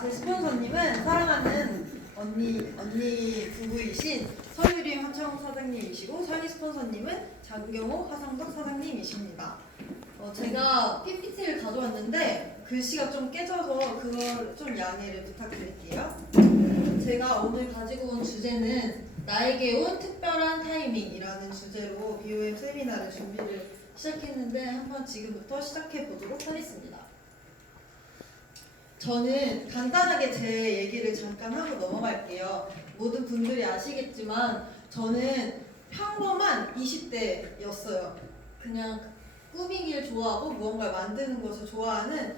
제 스폰서님은 사랑하는 언니 부부이신 서유림 하창욱 사장님이시고, 차기 스폰서님은 장경호 하상덕 사장님이십니다. 제가 PPT를 가져왔는데 글씨가 좀 깨져서 그걸 좀 양해를 부탁드릴게요. 제가 오늘 가지고 온 주제는 나에게 온 특별한 타이밍이라는 주제로 BOM 세미나를 준비를 시작했는데 한번 지금부터 시작해 보도록 하겠습니다. 저는 간단하게 제 얘기를 잠깐 하고 넘어갈게요. 모든 분들이 아시겠지만 저는 평범한 20대였어요. 그냥 꾸미기를 좋아하고 무언가를 만드는 것을 좋아하는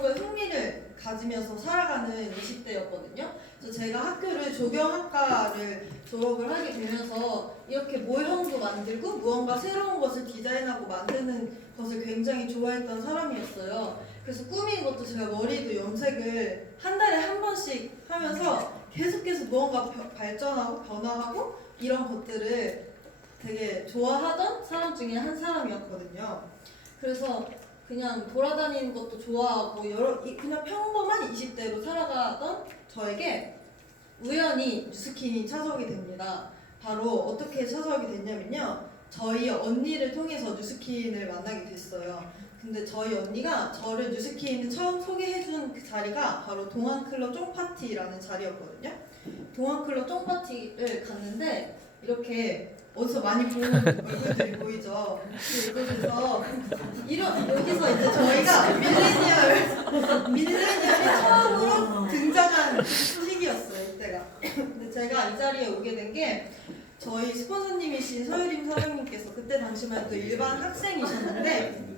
걸 흥미를 가지면서 살아가는 20대였거든요. 그래서 제가 학교를 조경학과를 졸업을 하게 되면서 이렇게 모형도 만들고 무언가 새로운 것을 디자인하고 만드는 것을 굉장히 좋아했던 사람이었어요. 그래서 꾸미는 것도 제가 머리도 염색을 한 달에 한 번씩 하면서 계속해서 무언가 발전하고 변화하고 이런 것들을 되게 좋아하던 사람 중에 한 사람이었거든요. 그래서 그냥 돌아다니는 것도 좋아하고 그냥 평범한 20대로 살아가던 저에게 우연히 뉴스킨이 찾아오게 됩니다. 바로 어떻게 찾아오게 됐냐면요, 저희 언니를 통해서 뉴스킨을 만나게 됐어요. 근데 저희 언니가 저를 뉴스킨을 처음 소개해준 그 자리가 바로 동안클럽 쫑파티라는 자리였거든요. 동안클럽 쫑파티를 갔는데 이렇게 어디서 많이 본 얼굴들이 보이죠. 이곳에서 여기서 이제 저희가 밀레니얼이 처음으로 등장한 시기였어요, 이때가. 근데 제가 이 자리에 오게 된 게 저희 스폰서님이신 서유림 사장님께서 그때 당시만 해도 일반 학생이셨는데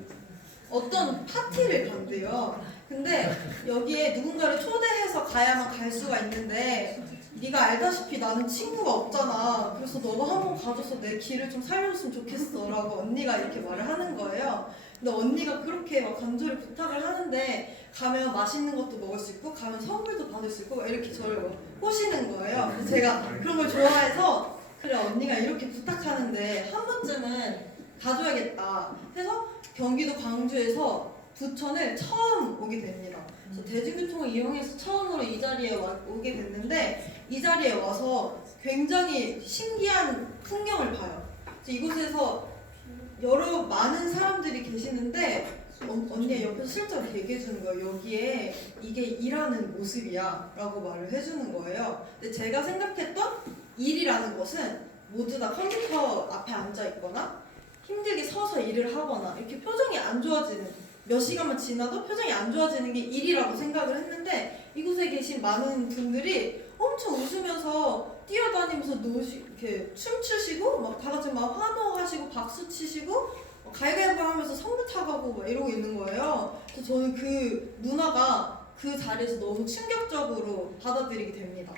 어떤 파티를 간대요. 근데 여기에 누군가를 초대해서 가야만 갈 수가 있는데 네가 알다시피 나는 친구가 없잖아. 그래서 너가 한번 가줘서 내 길을 좀 살려줬으면 좋겠어 라고 언니가 이렇게 말을 하는 거예요. 근데 언니가 그렇게 막 간절히 부탁을 하는데 가면 맛있는 것도 먹을 수 있고 가면 선물도 받을 수 있고 이렇게 저를 막 꼬시는 거예요. 그래서 제가 그런 걸 좋아해서 그래, 언니가 이렇게 부탁하는데 한 번쯤은 가줘야겠다 해서 경기도 광주에서 부천을 처음 오게 됩니다. 그래서 대중교통을 이용해서 처음으로 이 자리에 오게 됐는데 이 자리에 와서 굉장히 신기한 풍경을 봐요. 이곳에서 많은 사람들이 계시는데 언니가 옆에서 슬쩍 얘기해주는 거예요. 여기에 이게 일하는 모습이야 라고 말을 해주는 거예요. 근데 제가 생각했던 일이라는 것은 모두 다 컴퓨터 앞에 앉아있거나 힘들게 서서 일을 하거나 이렇게 표정이 안 좋아지는, 몇 시간만 지나도 표정이 안 좋아지는 게 일이라고 생각을 했는데 이곳에 계신 많은 분들이 엄청 웃으면서 뛰어다니면서 이렇게 춤추시고 막 다 같이 막 환호하시고 박수 치시고 가위바위보 하면서 성부 타가고 막 이러고 있는 거예요. 그래서 저는 그 문화가 그 자리에서 너무 충격적으로 받아들이게 됩니다.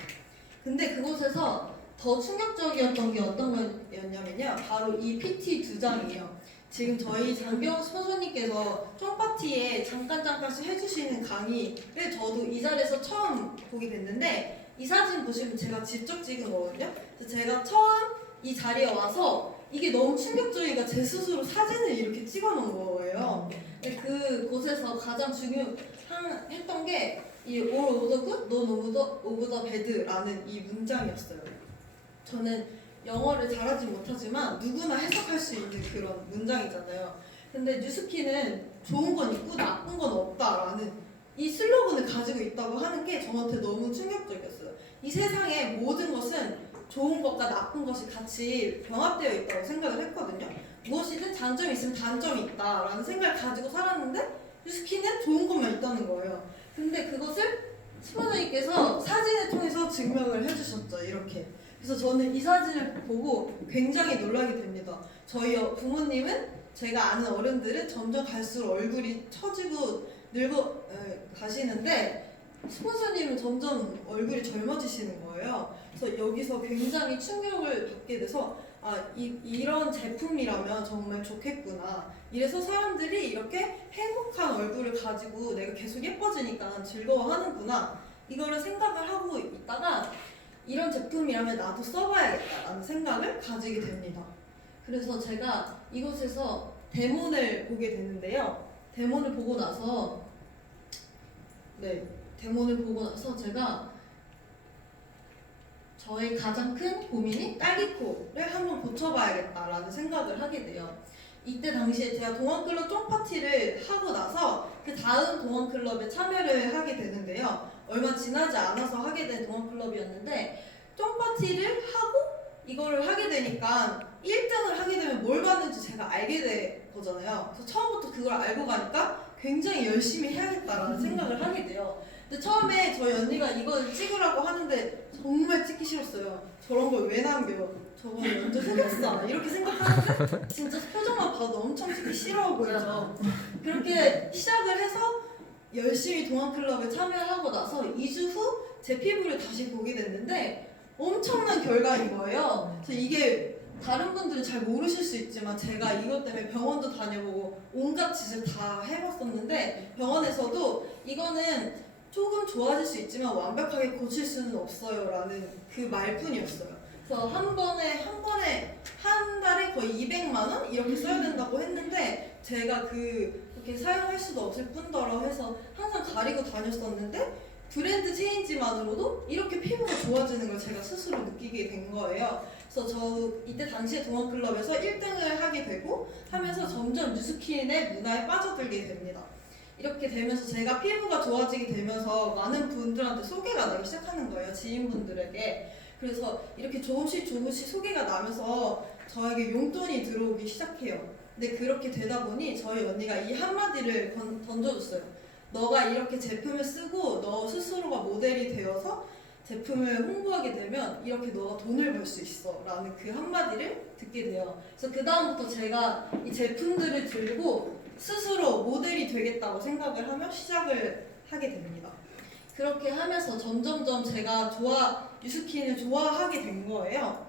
근데 그곳에서 더 충격적이었던 게 어떤 거였냐면요, 바로 이 PT 2장이에요. 지금 저희 장경호 스폰서님께서 쫑파티에 잠깐씩 해주시는 강의를 저도 이 자리에서 처음 보게 됐는데 이 사진 보시면 제가 직접 찍은 거거든요. 그래서 제가 처음 이 자리에 와서 이게 너무 충격적이니까 제 스스로 사진을 이렇게 찍어놓은 거예요. 근데 그곳에서 가장 중요했던 게 이 All over the good, none over the bad라는 이 문장이었어요. 저는 영어를 잘하지 못하지만 누구나 해석할 수 있는 그런 문장이잖아요. 근데 뉴스킨은 좋은 건 있고 나쁜 건 없다라는 이 슬로건을 가지고 있다고 하는 게 저한테 너무 충격적이었어요. 이 세상의 모든 것은 좋은 것과 나쁜 것이 같이 병합되어 있다고 생각을 했거든요. 무엇이든 장점이 있으면 단점이 있다라는 생각을 가지고 살았는데 뉴스킨은 좋은 것만 있다는 거예요. 근데 그것을 스폰서님께서 사진을 통해서 증명을 해주셨죠, 이렇게. 그래서 저는 이 사진을 보고 굉장히 놀라게 됩니다. 저희 부모님은, 제가 아는 어른들은 점점 갈수록 얼굴이 처지고 늙어 가시는데 스폰서님은 점점 얼굴이 젊어지시는 거예요. 그래서 여기서 굉장히 충격을 받게 돼서 이런 제품이라면 정말 좋겠구나. 이래서 사람들이 이렇게 행복한 얼굴을 가지고 내가 계속 예뻐지니까 즐거워하는구나. 이거를 생각을 하고 있다가 이런 제품이라면 나도 써봐야겠다라는 생각을 가지게 됩니다. 그래서 제가 이곳에서 데몬을 보게 됐는데요. 데몬을 보고 나서 데모를 보고 나서 제가 저의 가장 큰 고민이 딸기코를 한번 고쳐봐야겠다라는 생각을 하게 돼요. 이때 당시에 제가 동안클럽 쫑파티를 하고 나서 그 다음 동안클럽에 참여를 하게 되는데요. 얼마 지나지 않아서 하게 된 동안클럽이었는데 쫑파티를 하고 이거를 하게 되니까 1등을 하게 되면 뭘 받는지 제가 알게 된 거잖아요. 그래서 처음부터 그걸 알고 가니까 굉장히 열심히 해야겠다라는 생각을 하게 돼요. 근데 처음에 저희 언니가 이걸 찍으라고 하는데 정말 찍기 싫었어요. 저런 걸 왜 남겨? 저거 완전 흑역사 이렇게 생각하는데 진짜 표정만 봐도 엄청 찍기 싫어 보이죠. 그렇게 시작을 해서 열심히 동안클럽에 참여하고 나서 2주 후 제 피부를 다시 보게 됐는데 엄청난 결과인 거예요. 그래서 이게 다른 분들은 잘 모르실 수 있지만 제가 이것 때문에 병원도 다녀보고 온갖 짓을 다 해봤었는데 병원에서도 이거는 조금 좋아질 수 있지만 완벽하게 고칠 수는 없어요 라는 그 말뿐이었어요. 그래서 한 달에 거의 200만 원 이렇게 써야 된다고 했는데 제가 그렇게 사용할 수도 없을 뿐더러 해서 항상 가리고 다녔었는데 브랜드 체인지만으로도 이렇게 피부가 좋아지는 걸 제가 스스로 느끼게 된 거예요. 그래서 저 이때 당시에 동안클럽에서 1등을 하게 되고 하면서 점점 뉴스킨의 문화에 빠져들게 됩니다. 이렇게 되면서 제가 피부가 좋아지게 되면서 많은 분들한테 소개가 나기 시작하는 거예요. 지인분들에게. 그래서 이렇게 조금씩 소개가 나면서 저에게 용돈이 들어오기 시작해요. 근데 그렇게 되다 보니 저희 언니가 이 한마디를 던져줬어요. 너가 이렇게 제품을 쓰고 너 스스로가 모델이 되어서 제품을 홍보하게 되면 이렇게 너가 돈을 벌 수 있어 라는 그 한마디를 듣게 돼요. 그래서 그 다음부터 제가 이 제품들을 들고 스스로 모델이 되겠다고 생각을 하며 시작을 하게 됩니다. 그렇게 하면서 점점점 제가 뉴스킨을 좋아하게 된 거예요.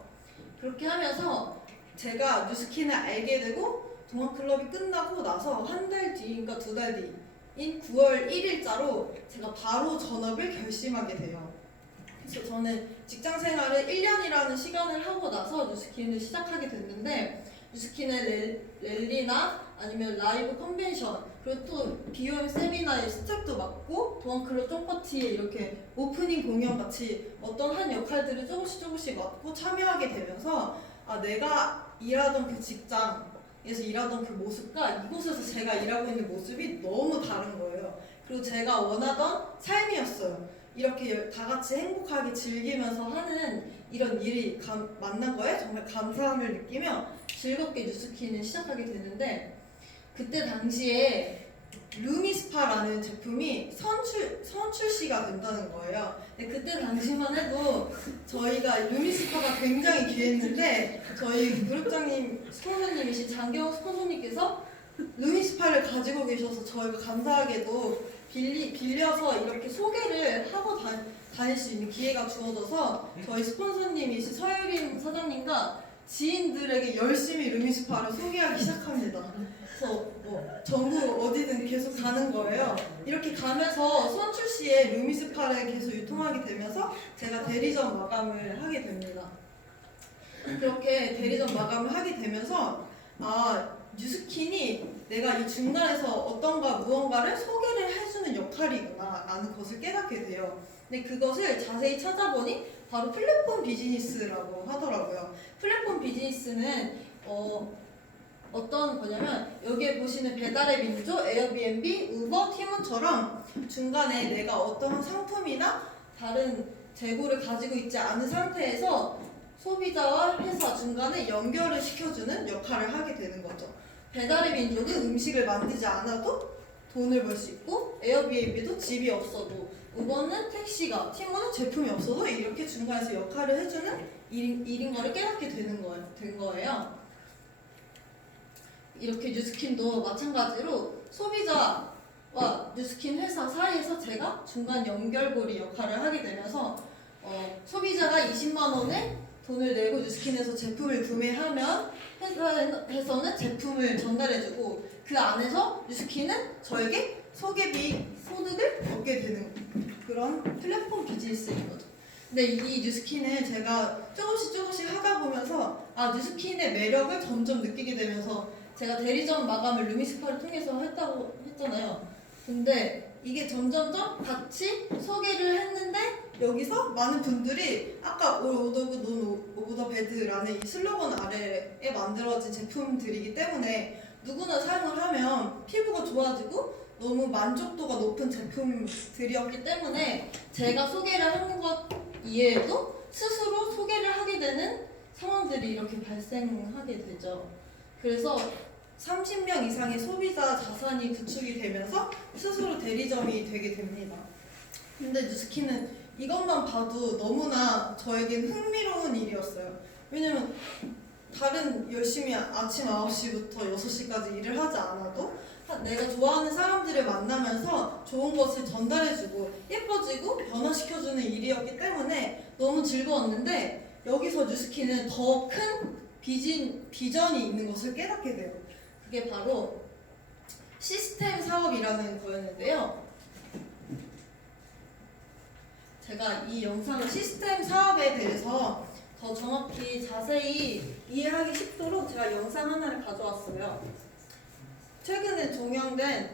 그렇게 하면서 제가 뉴스킨을 알게 되고 동안클럽이 끝나고 나서 한 달 뒤인가 2달 뒤인 9월 1일자로 제가 바로 전업을 결심하게 돼요. 그래서 저는 직장 생활을 1년이라는 시간을 하고 나서 뉴스킨을 시작하게 됐는데 뉴스킨의 랠리나 아니면 라이브 컨벤션 그리고 또 BOM 세미나의 스텝도 맡고 동안클럽 쫑파티에 이렇게 오프닝 공연 같이 어떤 한 역할들을 조금씩 맡고 참여하게 되면서 내가 일하던 그 직장에서 일하던 그 모습과 이곳에서 제가 일하고 있는 모습이 너무 다른 거예요. 그리고 제가 원하던 삶이었어요. 이렇게 다 같이 행복하게 즐기면서 하는 이런 일이 만난 거에 정말 감사함을 느끼며 즐겁게 뉴스킨을 시작하게 되는데 그때 당시에 루미스파라는 제품이 선출시가 된다는 거예요. 근데 그때 당시만 해도 저희가 루미스파가 굉장히 귀했는데 저희 그룹장님 스폰서님이신 장경호 스폰서님께서 루미스파를 가지고 계셔서 저희가 감사하게도 빌려서 이렇게 소개를 하고 다닐 수 있는 기회가 주어져서 저희 스폰서님이신 서유림 사장님과 지인들에게 열심히 루미스파를 소개하기 시작합니다. 그래서 전국 어디든 계속 가는 거예요. 이렇게 가면서 선출시에 루미스파를 계속 유통하게 되면서 제가 대리점 마감을 하게 됩니다. 그렇게 대리점 마감을 하게 되면서 뉴스킨이 내가 이 중간에서 어떤가 무언가를 소개를 해주는 역할이구나 라는 것을 깨닫게 돼요. 근데 그것을 자세히 찾아보니 바로 플랫폼 비즈니스라고 하더라고요. 플랫폼 비즈니스는 어떤 거냐면 여기에 보시는 배달의 민족, 에어비앤비, 우버, 티몬처럼 중간에 내가 어떤 상품이나 다른 재고를 가지고 있지 않은 상태에서 소비자와 회사 중간에 연결을 시켜주는 역할을 하게 되는 거죠. 배달의 민족은 음식을 만들지 않아도 돈을 벌 수 있고 에어비앤비도 집이 없어도 우버는 택시가, 티몬은 제품이 없어도 이렇게 중간에서 역할을 해주는 일인 거를 깨닫게 된 거예요. 이렇게 뉴스킨도 마찬가지로 소비자와 뉴스킨 회사 사이에서 제가 중간 연결고리 역할을 하게 되면서 소비자가 20만 원에 돈을 내고 뉴스킨에서 제품을 구매하면 회사에서는 제품을 전달해주고 그 안에서 뉴스킨은 저에게 소개비 소득을 얻게 되는 그런 플랫폼 비즈니스인 거죠. 근데 이 뉴스킨을 제가 조금씩 하다 보면서 뉴스킨의 매력을 점점 느끼게 되면서 제가 대리점 마감을 루미스파를 통해서 했다고 했잖아요. 근데 이게 점점점 같이 소개를 했는데 여기서 많은 분들이 아까 All over the bed라는 이 슬로건 아래에 만들어진 제품들이기 때문에 누구나 사용을 하면 피부가 좋아지고 너무 만족도가 높은 제품들이었기 때문에 제가 소개를 하는 것 이외에도 스스로 소개를 하게 되는 상황들이 이렇게 발생하게 되죠. 그래서 30명 이상의 소비자 자산이 구축이 되면서 스스로 대리점이 되게 됩니다. 근데 뉴스키는 이것만 봐도 너무나 저에겐 흥미로운 일이었어요. 왜냐면 다른 열심히 아침 9시부터 6시까지 일을 하지 않아도 내가 좋아하는 사람들을 만나면서 좋은 것을 전달해주고 예뻐지고 변화시켜주는 일이었기 때문에 너무 즐거웠는데 여기서 뉴스키는 더 큰 비전이 있는 것을 깨닫게 돼요. 그게 바로 시스템 사업이라는 거였는데요. 제가 이 영상을 시스템 사업에 대해서 더 정확히 자세히 이해하기 쉽도록 제가 영상 하나를 가져왔어요. 최근에 종영된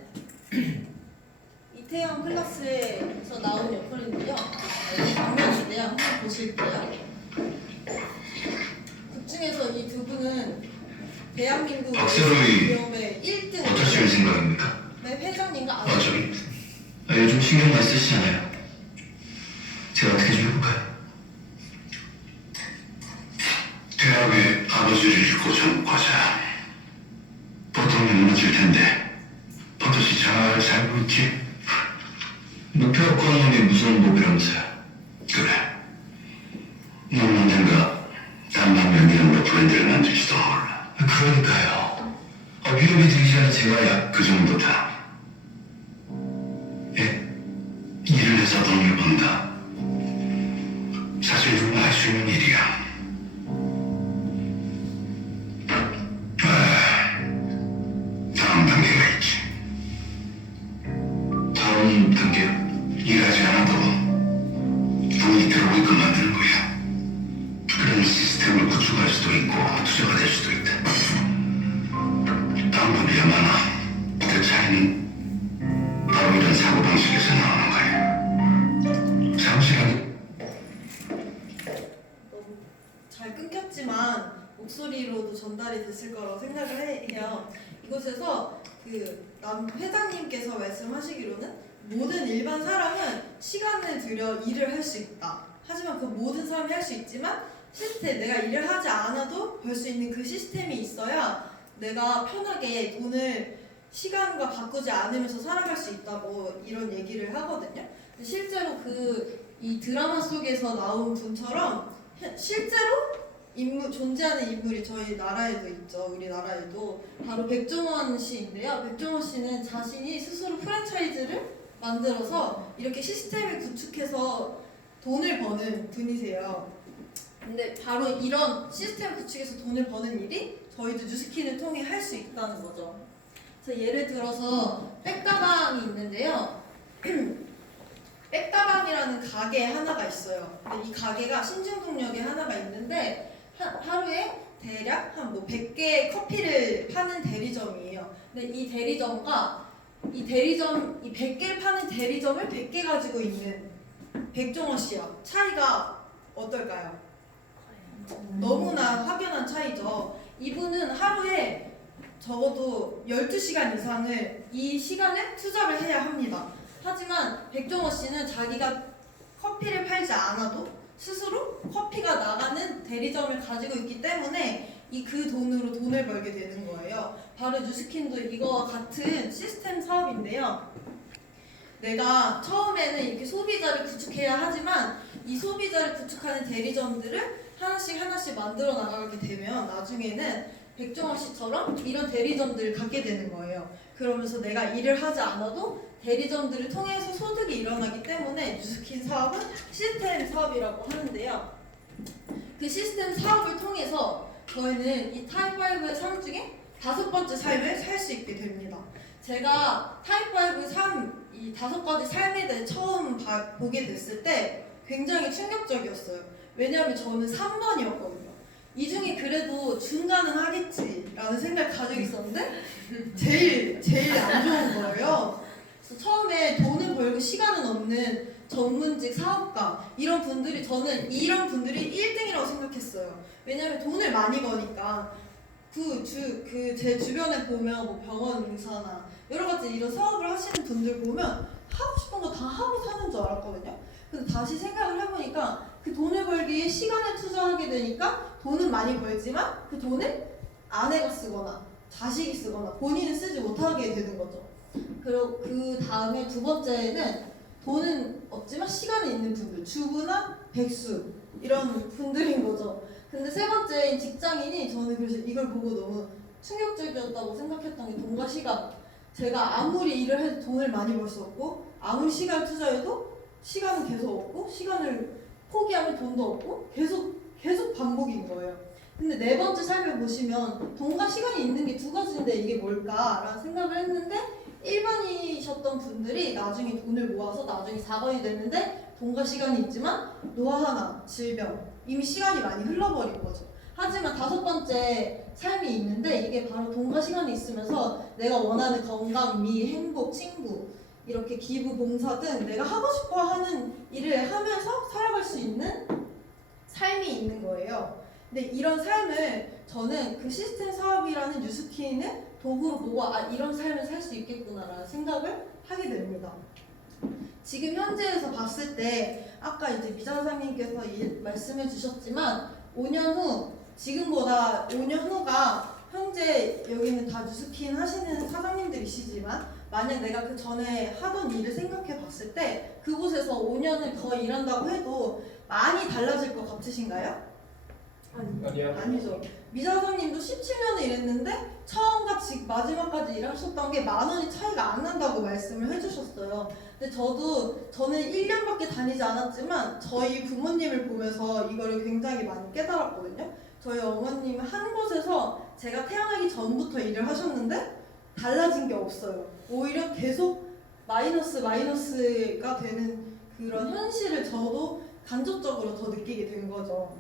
이태영 클래스에서 나온 역할인데요. 이 장면인데요. 한번 보실게요. 그 중에서 이 두 분은 대한민국 기업의 1등 어떠실 생각입니까? 회장님과 저기 요즘 신경 많이 쓰시잖아요. 제가 어떻게 좀 해볼까요? 대학의 아버지를 잃고 전과자 보통이 무너질 텐데 버젓이 잘 살고 있지? 목표가 구한 놈이 무서운 법이라면서요. 그래. 넌 언젠가 단방면 이름으로 브랜드를 만들지도 몰라. 그러니까요. 위협이 되기 전에 제가 그 정도다. 예? 일을 해서 돈을 번다. 사실 누구나 할 수 있는 일이야. 다음 단계가 있지. 다음 단계요? 일하지 않아도 돈이 들어오게끔 만드는 거야. 그런 시스템을 구축할 수도 있고 투자가 될 수도 있다. 방법이야 많아. 그 차이는 바로 이런 사고방식에서 나오는 거야. 사무실은 너무 잘 끊겼지만 목소리로도 전달이 됐을 거라고 생각을 해요. 이곳에서 그 남 회장님께서 말씀하시기로는 모든 일반 사람은 시간을 들여 일을 할 수 있다. 하지만 그 모든 사람이 할 수 있지만 시스템, 내가 일을 하지 않아도 벌 수 있는 그 시스템이 있어야 내가 편하게 돈을 시간과 바꾸지 않으면서 살아갈 수 있다고 이런 얘기를 하거든요. 실제로 이 드라마 속에서 나온 분처럼 실제로 존재하는 인물이 저희 나라에도 있죠. 우리나라에도 바로 백종원 씨인데요. 백종원 씨는 자신이 스스로 프랜차이즈를 만들어서 이렇게 시스템을 구축해서 돈을 버는 분이세요. 근데 바로 이런 시스템 구축에서 돈을 버는 일이 저희도 뉴스킨을 통해 할 수 있다는 거죠. 그래서 예를 들어서 백다방이 있는데요. 백다방이라는 가게 하나가 있어요. 근데 이 가게가 신중동역에 하나가 있는데 하루에 대략 한 100개의 커피를 파는 대리점이에요. 근데 이 대리점과 이 100개를 파는 대리점을 100개 가지고 있는 백종원 씨요. 차이가 어떨까요? 너무나 확연한 차이죠. 이분은 하루에 적어도 12시간 이상을 이 시간에 투자를 해야 합니다. 하지만 백종원 씨는 자기가 커피를 팔지 않아도 스스로 커피가 나가는 대리점을 가지고 있기 때문에 그 돈으로 돈을 벌게 되는 거예요. 바로 뉴스킨도 이거와 같은 시스템 사업인데요. 내가 처음에는 이렇게 소비자를 구축해야 하지만 이 소비자를 구축하는 대리점들을 하나씩 만들어 나가게 되면 나중에는 백종원 씨처럼 이런 대리점들을 갖게 되는 거예요. 그러면서 내가 일을 하지 않아도 대리점들을 통해서 소득이 일어나기 때문에 뉴스킨 사업은 시스템 사업이라고 하는데요. 그 시스템 사업을 통해서 저희는 이 타입5의 삶 중에 5번째 삶을 살 수 있게 됩니다. 제가 타입5의 삶, 이 5가지 삶에 대해 처음 보게 됐을 때 굉장히 충격적이었어요. 왜냐하면 저는 3번이었거든요. 이 중에 그래도 중간은 하겠지라는 생각을 가지고 있었는데 제일 안 좋은 거예요. 그래서 처음에 돈을 벌고 시간은 없는 전문직 사업가 이런 분들이 저는 이런 분들이 1등이라고 생각했어요. 왜냐면 돈을 많이 버니까 제 주변에 보면 뭐 병원 의사나 여러 가지 이런 사업을 하시는 분들 보면 하고 싶은 거 다 하고 사는 줄 알았거든요. 근데 다시 생각을 해보니까 그 돈을 벌기 위해 시간을 투자하게 되니까 돈은 많이 벌지만 그 돈을 아내가 쓰거나 자식이 쓰거나 본인은 쓰지 못하게 되는 거죠. 그리고 그 다음에 두 번째는 돈은 없지만 시간이 있는 분들, 주부나 백수 이런 분들인 거죠. 근데 세 번째인 직장인이 저는 그래서 이걸 보고 너무 충격적이었다고 생각했던 게 돈과 시간. 제가 아무리 일을 해도 돈을 많이 벌 수 없고 아무리 시간을 투자해도 시간은 계속 없고 시간을 포기하면 돈도 없고 계속 반복인 거예요. 근데 네 번째 삶을 보시면 돈과 시간이 있는 게 두 가지인데 이게 뭘까라는 생각을 했는데 1번이셨던 분들이 나중에 돈을 모아서 나중에 4번이 됐는데 돈과 시간이 있지만 노화나 질병 이미 시간이 많이 흘러버린 거죠. 하지만 다섯 번째 삶이 있는데 이게 바로 돈과 시간이 있으면서 내가 원하는 건강, 미, 행복, 친구 이렇게 기부, 봉사 등 내가 하고 싶어 하는 일을 하면서 살아갈 수 있는 삶이 있는 거예요. 근데 이런 삶을 저는 그 시스템 사업이라는 뉴스키는 도구로 보고 이런 삶을 살 수 있겠구나라는 생각을 하게 됩니다. 지금 현재에서 봤을 때 아까 이제 미자사님께서 말씀해 주셨지만 5년 후 지금보다 5년 후가 현재 여기는 다 뉴스킨 하시는 사장님들이시지만 만약 내가 그 전에 하던 일을 생각해 봤을 때 그곳에서 5년을 더 일한다고 해도 많이 달라질 것 같으신가요? 아니요. 아니죠. 미자사님도 17년을 일했는데 처음과 마지막까지 일하셨던 게 10,000원이 차이가 안 난다고 말씀을 해주셨어요. 근데 저는 1년밖에 다니지 않았지만 저희 부모님을 보면서 이거를 굉장히 많이 깨달았거든요. 저희 어머님은 한 곳에서 제가 태어나기 전부터 일을 하셨는데 달라진 게 없어요. 오히려 계속 마이너스가 되는 그런 현실을 저도 간접적으로 더 느끼게 된 거죠.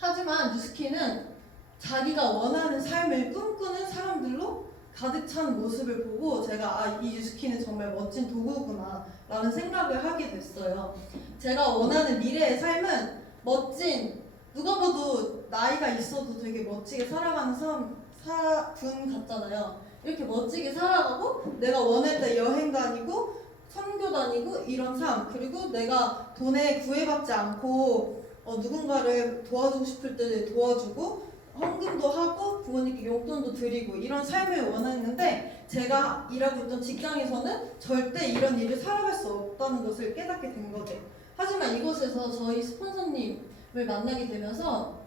하지만 뉴스키는 자기가 원하는 삶을 꿈꾸는 사람들로 가득 찬 모습을 보고 제가 이 뉴스키는 정말 멋진 도구구나 라는 생각을 하게 됐어요. 제가 원하는 미래의 삶은 멋진, 누가 봐도 나이가 있어도 되게 멋지게 살아가는 분 같잖아요. 이렇게 멋지게 살아가고 내가 원할 때 여행 다니고 선교 다니고 이런 삶, 그리고 내가 돈에 구애받지 않고 누군가를 도와주고 싶을 때 도와주고 헌금도 하고 부모님께 용돈도 드리고 이런 삶을 원했는데 제가 일하고 있던 직장에서는 절대 이런 일을 살아갈 수 없다는 것을 깨닫게 된 거죠. 하지만 이곳에서 저희 스폰서님을 만나게 되면서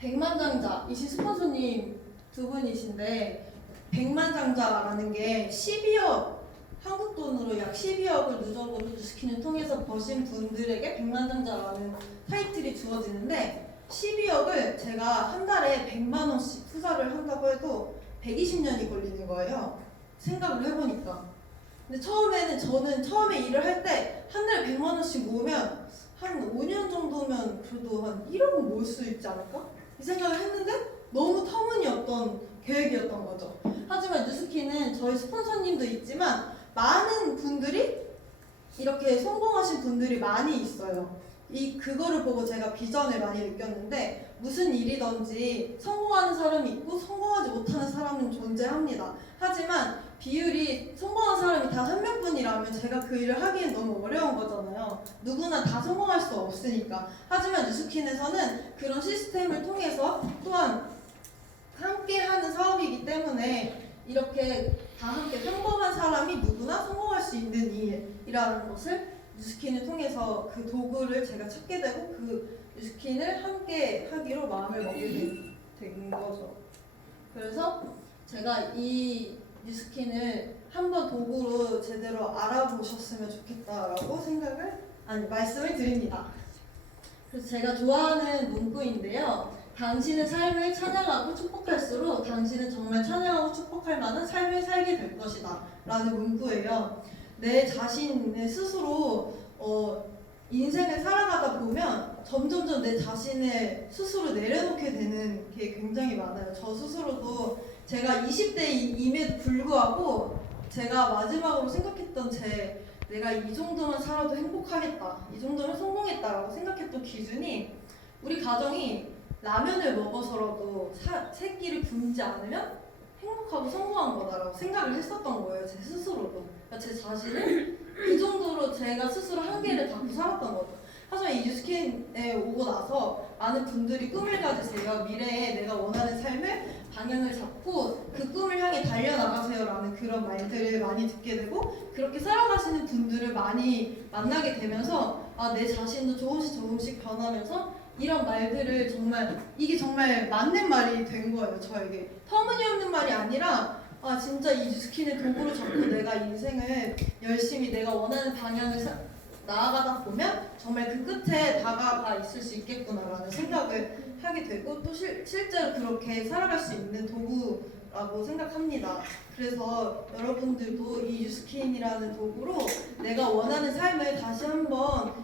백만장자이신 스폰서님 두 분이신데 백만장자라는 게 12억 한국 돈으로 약 12억을 누적으로 뉴스킨을 통해서 버신 분들에게 백만장자라는 타이틀이 주어지는데 12억을 제가 한 달에 100만 원씩 투자를 한다고 해도 120년이 걸리는 거예요. 생각을 해보니까. 근데 저는 처음에 일을 할 때 한 달에 100만 원씩 모으면 한 5년 정도면 그래도 한 1억은 모을 수 있지 않을까? 이 생각을 했는데 너무 터무니없던 계획이었던 거죠. 하지만 뉴스키는 저희 스폰서님도 있지만 많은 분들이 이렇게 성공하신 분들이 많이 있어요. 그거를 보고 제가 비전을 많이 느꼈는데 무슨 일이든지 성공하는 사람이 있고 성공하지 못하는 사람은 존재합니다. 하지만 비율이 성공한 사람이 단 한 명뿐이라면 제가 그 일을 하기엔 너무 어려운 거잖아요. 누구나 다 성공할 수 없으니까. 하지만 뉴스킨에서는 그런 시스템을 통해서 또한 함께하는 사업이기 때문에 이렇게 다 함께 평범한 사람이 누구나 성공할 수 있는 일이라는 것을 뉴스킨을 통해서 그 도구를 제가 찾게 되고 그 뉴스킨을 함께 하기로 마음을 먹게 된 거죠. 그래서 제가 이 뉴스킨을 한번 도구로 제대로 알아보셨으면 좋겠다라고 말씀을 드립니다. 그래서 제가 좋아하는 문구인데요. 당신의 삶을 찬양하고 축복할수록 당신은 정말 찬양하고 축복할 만한 삶을 살게 될 것이다 라는 문구예요. 내 자신의 스스로 인생을 살아가다 보면 점점점 내 자신을 스스로 내려놓게 되는 게 굉장히 많아요. 저 스스로도 제가 20대임에도 불구하고 제가 마지막으로 생각했던 내가 이 정도만 살아도 행복하겠다, 이 정도면 성공했다라고 생각했던 기준이 우리 가정이 라면을 먹어서라도 새끼를 굶지 않으면 행복하고 성공한 거다라고 생각을 했었던 거예요. 제 스스로도. 그러니까 제 자신을 그 정도로 제가 스스로 한계를 닫고 살았던 거죠. 하지만 이 뉴스킨에 오고 나서 많은 분들이 꿈을 가지세요. 미래에 내가 원하는 삶을 방향을 잡고 그 꿈을 향해 달려나가세요라는 그런 말들을 많이 듣게 되고 그렇게 살아가시는 분들을 많이 만나게 되면서 내 자신도 조금씩 변하면서 이런 말들을 이게 정말 맞는 말이 된 거예요. 저에게 터무니없는 말이 아니라 진짜 이 뉴스킨의 도구로 잡고 내가 인생을 열심히 내가 원하는 방향을 나아가다 보면 정말 그 끝에 다가가 있을 수 있겠구나라는 생각을 하게 되고 또 실제로 그렇게 살아갈 수 있는 도구라고 생각합니다. 그래서 여러분들도 이 뉴스킨이라는 도구로 내가 원하는 삶을 다시 한번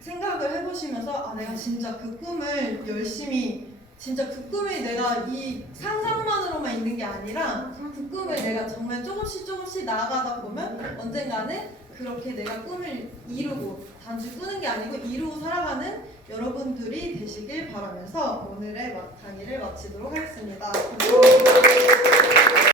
생각을 해보시면서 내가 진짜 그 꿈을 열심히 진짜 그 꿈이 내가 이 상상만으로만 있는 게 아니라 그 꿈을 내가 정말 조금씩 나아가다 보면 언젠가는 그렇게 내가 꿈을 이루고 단지 꾸는 게 아니고 이루고 살아가는 여러분들이 되시길 바라면서 오늘의 강의를 마치도록 하겠습니다. 감사합니다.